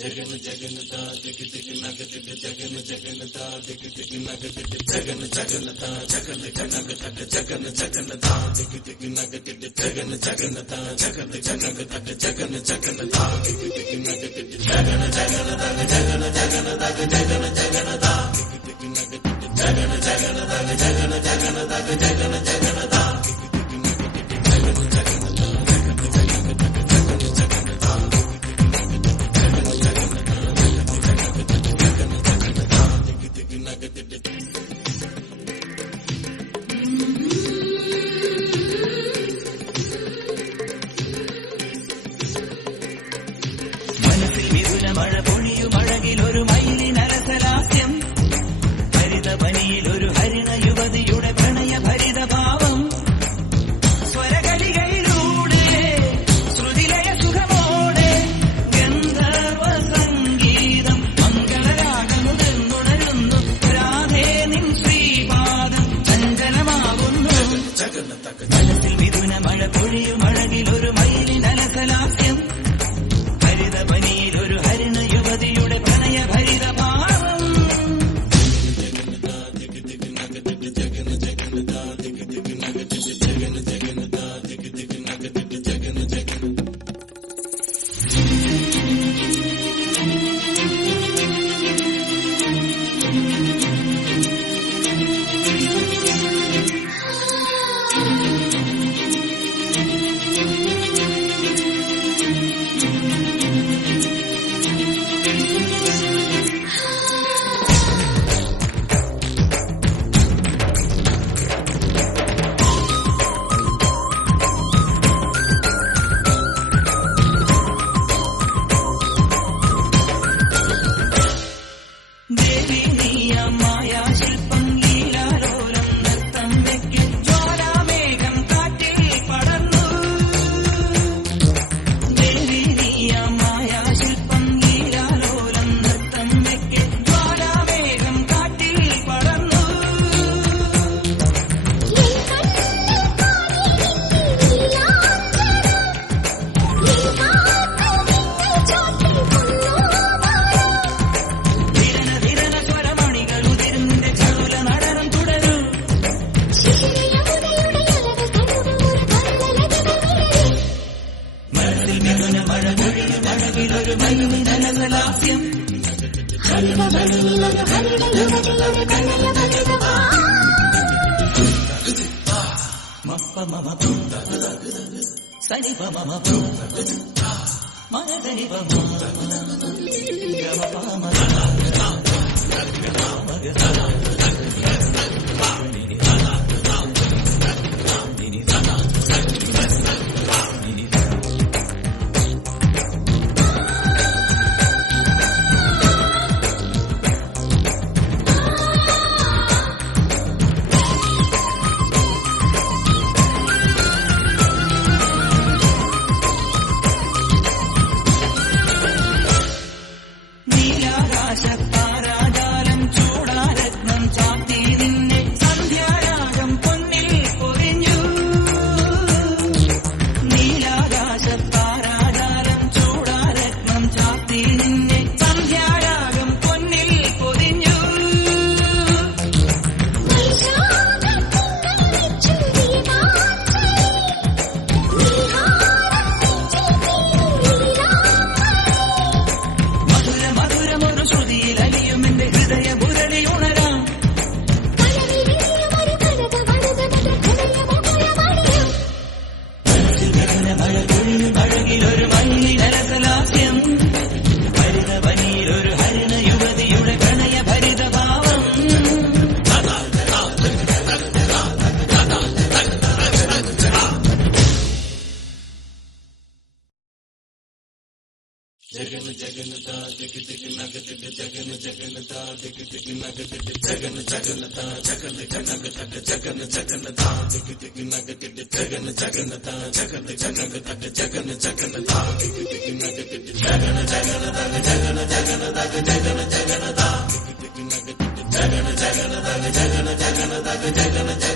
జగన్ జగన్తా దిగి దిగి నగ దిగ జగన్ జగన్తా దిగి దిగి నగ దిగ జగన్ జగన్తా జగన్ జనగ తగ జగన్ జగన్తా దిగి దిగి నగ దిగ జగన్ జగన్తా జగన్ జనగ తగ జగన్ జగన్తా దిగి దిగి నగ దిగ జగన్ జగన్ తగ జగన్ జగన్ తగ జగన్ జగన్తా దిగి దిగి నగ దిగ జగన్ జగన్ తగ జగన్ జగన్ മഴ പൊഴിയും അഴകിലൊരു Yeah, yeah. కమలాస్యం హరివ బలిల హరివ యువతిల కమల బలిదవా మప్ప మమ పుంద సనిప మమ పుంద మరదనిప మమ గమ పామ మగ జగన్ జగన్త దిగి దిగి నగదిగ జగన్ జగన్త దిగి దిగి నగదిగ జగన్ జగన్త జగన్గ నగదగ జగన్ జగన్త దిగి దిగి నగదిగ జగన్ జగన్త జగన్గ నగదగ జగన్ జగన్త దిగి దిగి నగదిగ జగన్ జగన్దగ జగన్ జగన్దగ జగన్ జగన్త దిగి దిగి నగదిగ జగన్ జగన్దగ జగన్ జగన్దగ జగన్ జగన్